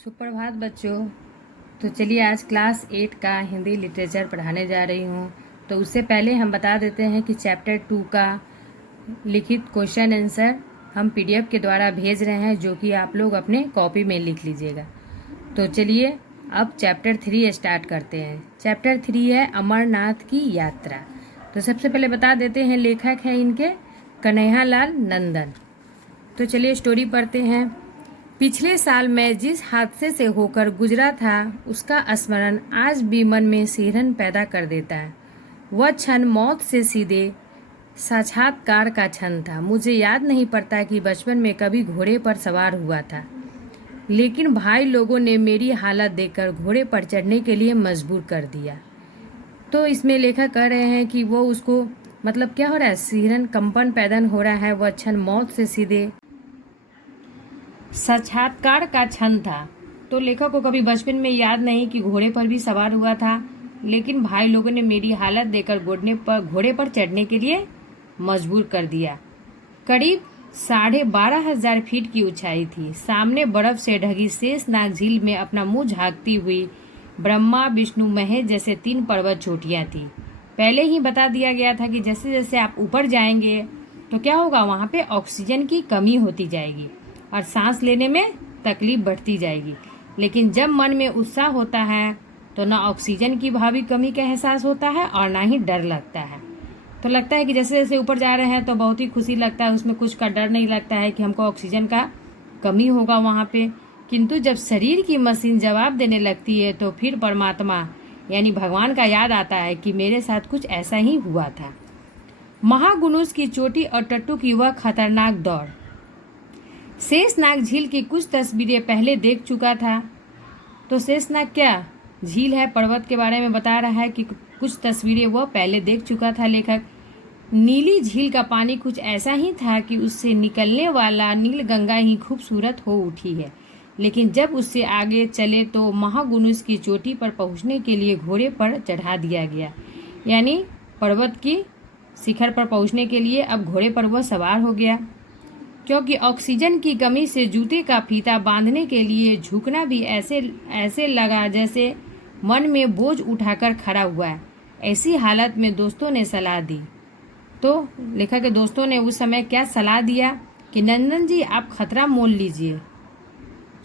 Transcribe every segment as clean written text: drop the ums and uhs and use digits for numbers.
सुप्रभात बच्चों। तो चलिए आज क्लास 8 का हिंदी लिटरेचर पढ़ाने जा रही हूँ। तो उससे पहले हम बता देते हैं कि चैप्टर 2 का लिखित क्वेश्चन आंसर हम पीडीएफ के द्वारा भेज रहे हैं, जो कि आप लोग अपने कॉपी में लिख लीजिएगा। तो चलिए अब चैप्टर 3 स्टार्ट करते हैं। चैप्टर 3 है अमरनाथ की यात्रा। तो सबसे पहले बता देते हैं लेखक हैं इनके कन्हैयालाल नंदन। तो चलिए स्टोरी पढ़ते हैं। पिछले साल मैं जिस हादसे से होकर गुजरा था उसका स्मरण आज भी मन में सिहरन पैदा कर देता है। वह क्षण मौत से सीधे साक्षात्कार का क्षण था। मुझे याद नहीं पड़ता कि बचपन में कभी घोड़े पर सवार हुआ था, लेकिन भाई लोगों ने मेरी हालत देखकर घोड़े पर चढ़ने के लिए मजबूर कर दिया। तो इसमें लेखक कह रहे हैं कि वो उसको मतलब क्या हो रहा है, सिहरन कंपन पैदा हो रहा है। वह क्षण मौत से सीधे साक्षात्कार का क्षण था। तो लेखक को कभी बचपन में याद नहीं कि घोड़े पर भी सवार हुआ था, लेकिन भाई लोगों ने मेरी हालत देखकर घोड़े पर चढ़ने के लिए मजबूर कर दिया। करीब 12,500 फीट की ऊंचाई थी। सामने बर्फ से ढकी शेषनाग झील में अपना मुंह झांकती हुई ब्रह्मा, विष्णु, महेश जैसे 3 पर्वत चोटियां थी। पहले ही बता दिया गया था कि जैसे जैसे आप ऊपर जाएंगे तो क्या होगा, वहां पे ऑक्सीजन की कमी होती जाएगी और सांस लेने में तकलीफ बढ़ती जाएगी। लेकिन जब मन में उत्साह होता है तो ना ऑक्सीजन की भावी कमी का एहसास होता है और ना ही डर लगता है। तो लगता है कि जैसे जैसे ऊपर जा रहे हैं तो बहुत ही खुशी लगता है, उसमें कुछ का डर नहीं लगता है कि हमको ऑक्सीजन का कमी होगा वहाँ पे। किंतु जब शरीर की मशीन जवाब देने लगती है तो फिर परमात्मा यानी भगवान का याद आता है कि मेरे साथ कुछ ऐसा ही हुआ था। महागुनुस की चोटी और टट्टू की वह खतरनाक दौड़। शेषनाग झील की कुछ तस्वीरें पहले देख चुका था। तो शेषनाग क्या झील है, पर्वत के बारे में बता रहा है कि कुछ तस्वीरें वह पहले देख चुका था लेखक। नीली झील का पानी कुछ ऐसा ही था कि उससे निकलने वाला नील गंगा ही खूबसूरत हो उठी है। लेकिन जब उससे आगे चले तो महागुनुस की चोटी पर पहुंचने के लिए घोड़े पर चढ़ा दिया गया। यानी पर्वत की शिखर पर पहुंचने के लिए अब घोड़े पर वह सवार हो गया। क्योंकि ऑक्सीजन की कमी से जूते का फीता बांधने के लिए झुकना भी ऐसे लगा जैसे मन में बोझ उठाकर खड़ा हुआ है। ऐसी हालत में दोस्तों ने सलाह दी। तो लेखक के दोस्तों ने उस समय क्या सलाह दिया कि नंदन जी आप खतरा मोल लीजिए,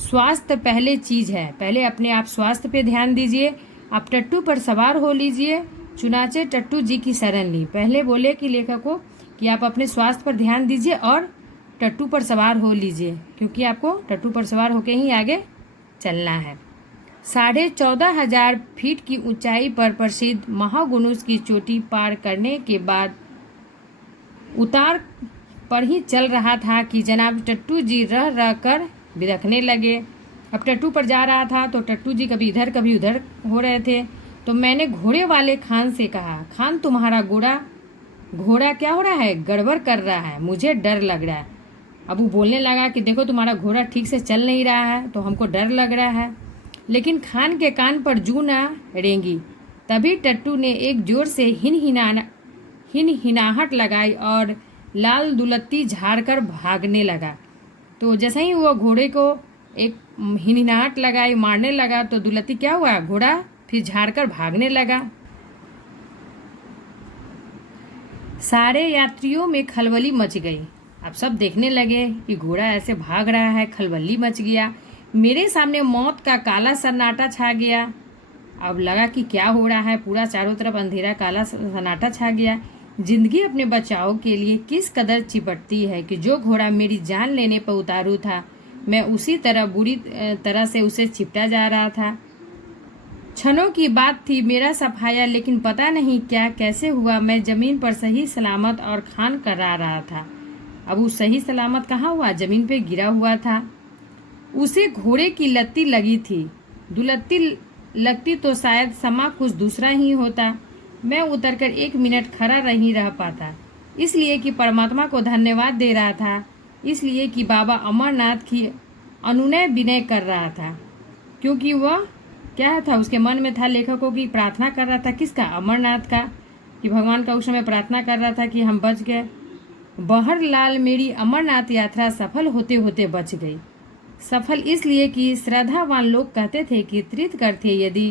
स्वास्थ्य पहले चीज है, पहले अपने आप स्वास्थ्य पे ध्यान दीजिए, आप टट्टू पर सवार हो लीजिए। चुनाचे टट्टू जी की शरण ली। पहले बोले कि लेखक को कि आप अपने स्वास्थ्य पर ध्यान दीजिए और टट्टू पर सवार हो लीजिए, क्योंकि आपको टट्टू पर सवार होकर ही आगे चलना है। 14,500 फीट की ऊंचाई पर प्रसिद्ध महागुनुस की चोटी पार करने के बाद उतार पर ही चल रहा था कि जनाब टट्टू जी रह रह कर बिदखने लगे। अब टट्टू पर जा रहा था तो टट्टू जी कभी इधर कभी उधर हो रहे थे। तो मैंने घोड़े वाले खान से कहा, खान तुम्हारा घोड़ा क्या हो रहा है, गड़बड़ कर रहा है, मुझे डर लग रहा है। अब वो बोलने लगा कि देखो तुम्हारा घोड़ा ठीक से चल नहीं रहा है तो हमको डर लग रहा है। लेकिन खान के कान पर जू ना रेंगी। तभी टट्टू ने एक जोर से हिनहिनाहट लगाई और लाल दुलत्ती झाड़कर भागने लगा। तो जैसे ही वो घोड़े को एक हिनहिनाहट लगाई, मारने लगा, तो दुलत्ती क्या हुआ, घोड़ा फिर झाड़कर भागने लगा। सारे यात्रियों में खलबली मच गई। अब सब देखने लगे कि घोड़ा ऐसे भाग रहा है, खलबली मच गया। मेरे सामने मौत का काला सन्नाटा छा गया। अब लगा कि क्या हो रहा है, पूरा चारों तरफ अंधेरा काला सन्नाटा छा गया। जिंदगी अपने बचाव के लिए किस कदर चिपटती है कि जो घोड़ा मेरी जान लेने पर उतारू था, मैं उसी तरह बुरी तरह से उसे चिपटा जा रहा था। क्षणों की बात थी, मेरा सफाया, लेकिन पता नहीं क्या कैसे हुआ, मैं जमीन पर सही सलामत और खान करा रहा था। अब वो सही सलामत कहाँ हुआ, जमीन पे गिरा हुआ था। उसे घोड़े की लत्ती लगी थी। दुलत्ती लगती तो शायद समा कुछ दूसरा ही होता। मैं उतरकर 1 मिनट खड़ा नहीं रह पाता, इसलिए कि परमात्मा को धन्यवाद दे रहा था, इसलिए कि बाबा अमरनाथ की अनुनय विनय कर रहा था। क्योंकि वह क्या था, उसके मन में था लेखकों की प्रार्थना कर रहा था, किसका, अमरनाथ का, कि भगवान का उस समय प्रार्थना कर रहा था कि हम बच गए। बहरलाल मेरी अमरनाथ यात्रा सफल होते होते बच गई। सफल इसलिए कि श्रद्धावान लोग कहते थे कि तीर्थकर थे, यदि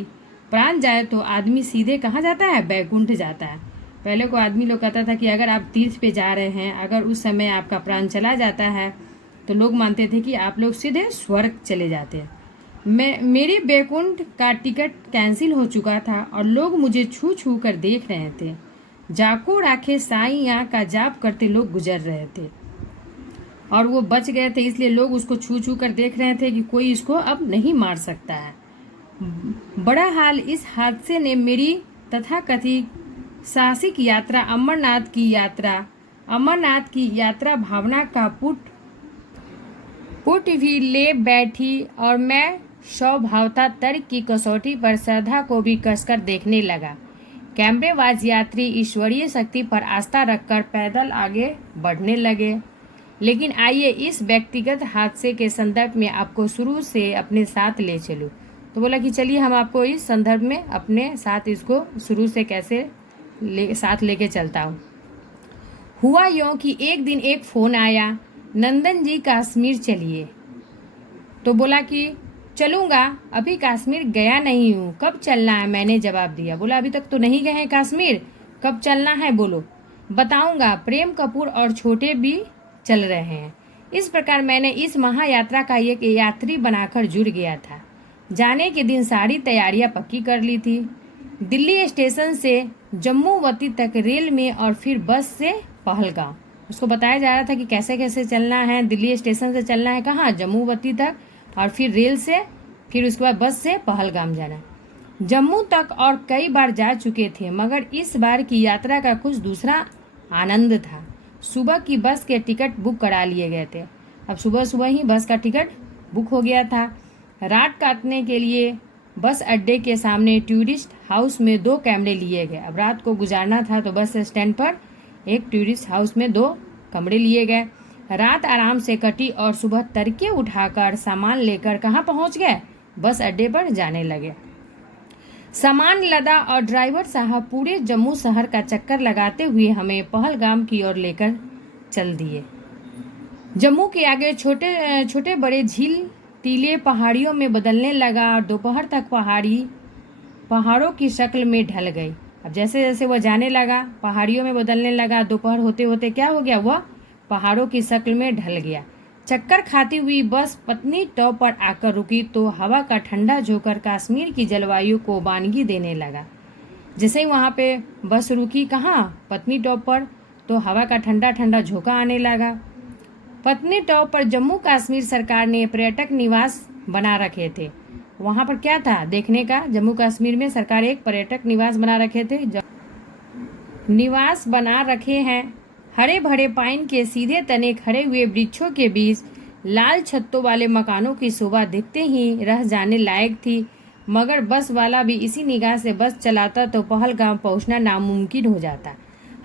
प्राण जाए तो आदमी सीधे कहाँ जाता है, बैकुंठ जाता है। पहले को आदमी लोग कहता था कि अगर आप तीर्थ पे जा रहे हैं, अगर उस समय आपका प्राण चला जाता है तो लोग मानते थे कि आप लोग सीधे स्वर्ग चले जाते हैं। मेरे बैकुंठ का टिकट कैंसिल हो चुका था और लोग मुझे छू छू कर देख रहे थे। जाको राखे साईं का जाप करते लोग गुजर रहे थे और वो बच गए थे, इसलिए लोग उसको छू छू कर देख रहे थे कि कोई इसको अब नहीं मार सकता है। बड़ा हाल इस हादसे ने मेरी तथाकथित साहसिक यात्रा अमरनाथ की यात्रा भावना का पुट भी ले बैठी और मैं स्वभावता तर्क की कसौटी पर श्रद्धा को भी कसकर देखने लगा। कैमरेबाज यात्री ईश्वरीय शक्ति पर आस्था रखकर पैदल आगे बढ़ने लगे। लेकिन आइए इस व्यक्तिगत हादसे के संदर्भ में आपको शुरू से अपने साथ ले चलूं। तो बोला कि चलिए हम आपको इस संदर्भ में अपने साथ इसको शुरू से कैसे साथ लेके चलता हूँ। हुआ यूँ कि एक दिन एक फ़ोन आया, नंदन जी कश्मीर चलिए। तो बोला कि चलूँगा, अभी कश्मीर गया नहीं हूँ, कब चलना है, मैंने जवाब दिया। बोला अभी तक तो नहीं गए हैं कश्मीर, कब चलना है बोलो। बताऊँगा, प्रेम कपूर और छोटे भी चल रहे हैं। इस प्रकार मैंने इस महायात्रा का एक यात्री बनाकर जुड़ गया था। जाने के दिन सारी तैयारियां पक्की कर ली थी। दिल्ली स्टेशन से जम्मूवती तक रेल में और फिर बस से पहलगाम। उसको बताया जा रहा था कि कैसे कैसे चलना है। दिल्ली स्टेशन से चलना है कहाँ, जम्मूवती तक, और फिर रेल से, फिर उसके बाद बस से पहलगाम जाना। जम्मू तक और कई बार जा चुके थे, मगर इस बार की यात्रा का कुछ दूसरा आनंद था। सुबह की बस के टिकट बुक करा लिए गए थे। अब सुबह सुबह ही बस का टिकट बुक हो गया था। रात काटने के लिए बस अड्डे के सामने टूरिस्ट हाउस में 2 कमरे लिए गए। अब रात को गुजारना था तो बस स्टैंड पर एक टूरिस्ट हाउस में 2 कमरे लिए गए। रात आराम से कटी और सुबह तड़के उठाकर सामान लेकर कहाँ पहुँच गए, बस अड्डे पर जाने लगे। सामान लदा और ड्राइवर साहब पूरे जम्मू शहर का चक्कर लगाते हुए हमें पहलगाम की ओर लेकर चल दिए। जम्मू के आगे छोटे छोटे बड़े झील टीले पहाड़ियों में बदलने लगा और दोपहर तक पहाड़ों की शक्ल में ढल गई। अब जैसे जैसे वह जाने लगा, पहाड़ियों में बदलने लगा, दोपहर होते होते क्या हो गया, वह पहाड़ों की शक्ल में ढल गया। चक्कर खाती हुई बस पत्नी टॉप पर आकर रुकी तो हवा का ठंडा झोंकर कश्मीर की जलवायु को वानगी देने लगा। जैसे ही वहाँ पे बस रुकी, कहाँ, पत्नी टॉप पर, तो हवा का ठंडा ठंडा झोंका आने लगा। पत्नी टॉप पर जम्मू कश्मीर सरकार ने पर्यटक निवास बना रखे थे। वहाँ पर क्या था देखने का, जम्मू कश्मीर में सरकार एक पर्यटक निवास बना रखे थे। निवास बना रखे हैं। हरे भरे पाइन के सीधे तने खड़े हुए वृक्षों के बीच लाल छत्तों वाले मकानों की शोभा दिखते ही रह जाने लायक थी। मगर बस वाला भी इसी निगाह से बस चलाता तो पहलगाम पहुंचना नामुमकिन हो जाता।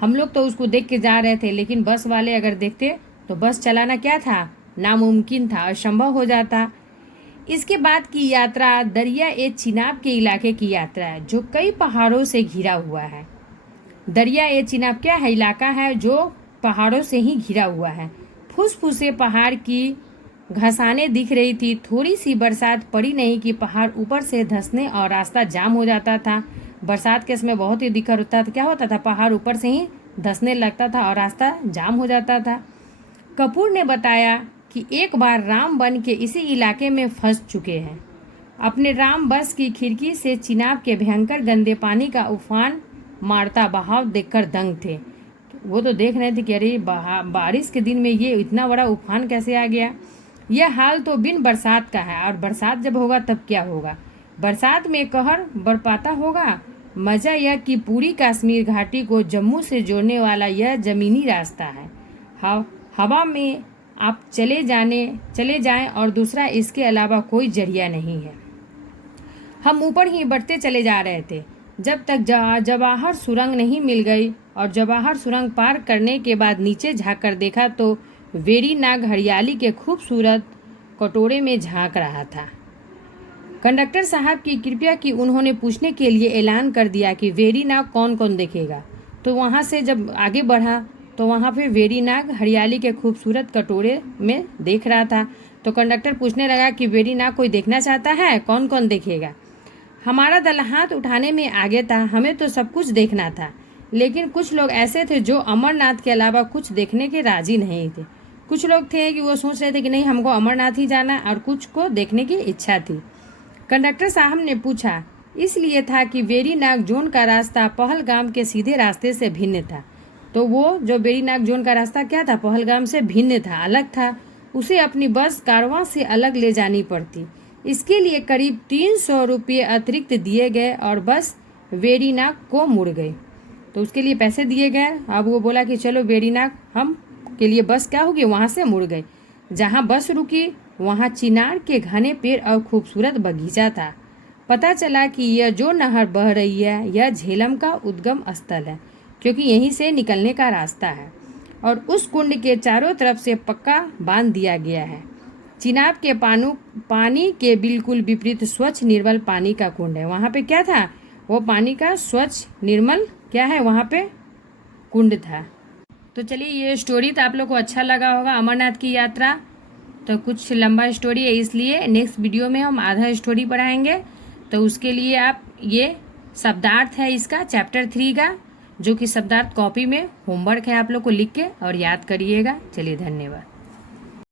हम लोग तो उसको देख के जा रहे थे, लेकिन बस वाले अगर देखते तो बस चलाना क्या था, नामुमकिन था, असंभव हो जाता। इसके बाद की यात्रा दरिया ए चिनाब के इलाके की यात्रा है, जो कई पहाड़ों से घिरा हुआ है। दरिया ए चिनाब क्या है, इलाका है जो पहाड़ों से ही घिरा हुआ है। फुसफुसे पहाड़ की घसाने दिख रही थी। थोड़ी सी बरसात पड़ी नहीं कि पहाड़ ऊपर से धंसने और रास्ता जाम हो जाता था। बरसात के समय बहुत ही दिक्कत होता था, क्या होता था, पहाड़ ऊपर से ही धंसने लगता था और रास्ता जाम हो जाता था। कपूर ने बताया कि एक बार राम बन के इसी इलाके में फंस चुके हैं। अपने राम बस की खिड़की से चिनाब के भयंकर गंदे पानी का उफान मारता बहाव देखकर दंग थे। वो तो देख रहे थे कि अरे बारिश के दिन में ये इतना बड़ा उफान कैसे आ गया। यह हाल तो बिन बरसात का है, और बरसात जब होगा तब क्या होगा, बरसात में कहर बरपाता होगा। मजा यह कि पूरी कश्मीर घाटी को जम्मू से जोड़ने वाला यह जमीनी रास्ता है। हवा में आप चले जाएं और दूसरा इसके अलावा कोई जरिया नहीं है। हम ऊपर ही बढ़ते चले जा रहे थे जब तक जवाहर सुरंग नहीं मिल गई, और जवाहर सुरंग पार करने के बाद नीचे झांककर देखा तो वेरी नाग हरियाली के खूबसूरत कटोरे में झांक रहा था। कंडक्टर साहब की कृपया की उन्होंने पूछने के लिए ऐलान कर दिया कि वेरी नाग कौन कौन देखेगा। तो वहाँ से जब आगे बढ़ा तो वहाँ पे वेरी नाग हरियाली के खूबसूरत कटोरे में देख रहा था। तो कंडक्टर पूछने लगा कि वेरीनाग कोई देखना चाहता है? कौन कौन देखेगा? हमारा दल हाथ उठाने में आगे था। हमें तो सब कुछ देखना था, लेकिन कुछ लोग ऐसे थे जो अमरनाथ के अलावा कुछ देखने के राजी नहीं थे। कुछ लोग थे कि वो सोच रहे थे कि नहीं, हमको अमरनाथ ही जाना, और कुछ को देखने की इच्छा थी। कंडक्टर साहब ने पूछा, इसलिए था कि वेरीनाग जोन का रास्ता पहलगाम के सीधे रास्ते से भिन्न था। तो वो जो वेरीनाग जोन का रास्ता क्या था? पहलगाम से भिन्न था, अलग था। उसे अपनी बस कारवां से अलग ले जानी पड़ती। इसके लिए करीब 300 रुपये अतिरिक्त दिए गए और बस वेरीनाग को मुड़ गई। तो उसके लिए पैसे दिए गए। अब वो बोला कि चलो वेरीनाग हम के लिए बस क्या होगी, वहाँ से मुड़ गई। जहाँ बस रुकी वहाँ चिनार के घने पेड़ और खूबसूरत बगीचा था। पता चला कि यह जो नहर बह रही है यह झेलम का उद्गम स्थल है, क्योंकि यहीं से निकलने का रास्ता है, और उस कुंड के चारों तरफ से पक्का बांध दिया गया है। चिनाब के पानी के बिल्कुल विपरीत स्वच्छ निर्मल पानी का कुंड है। वहाँ पे क्या था? वो पानी का स्वच्छ निर्मल क्या है, वहाँ पे कुंड था। तो चलिए, ये स्टोरी तो आप लोग को अच्छा लगा होगा, अमरनाथ की यात्रा। तो कुछ लंबा स्टोरी है, इसलिए नेक्स्ट वीडियो में हम आधा स्टोरी पढ़ाएंगे। तो उसके लिए आप ये शब्दार्थ है इसका चैप्टर 3 का, जो कि शब्दार्थ कॉपी में होमवर्क है, आप लोग को लिख के और याद करिएगा। चलिए, धन्यवाद।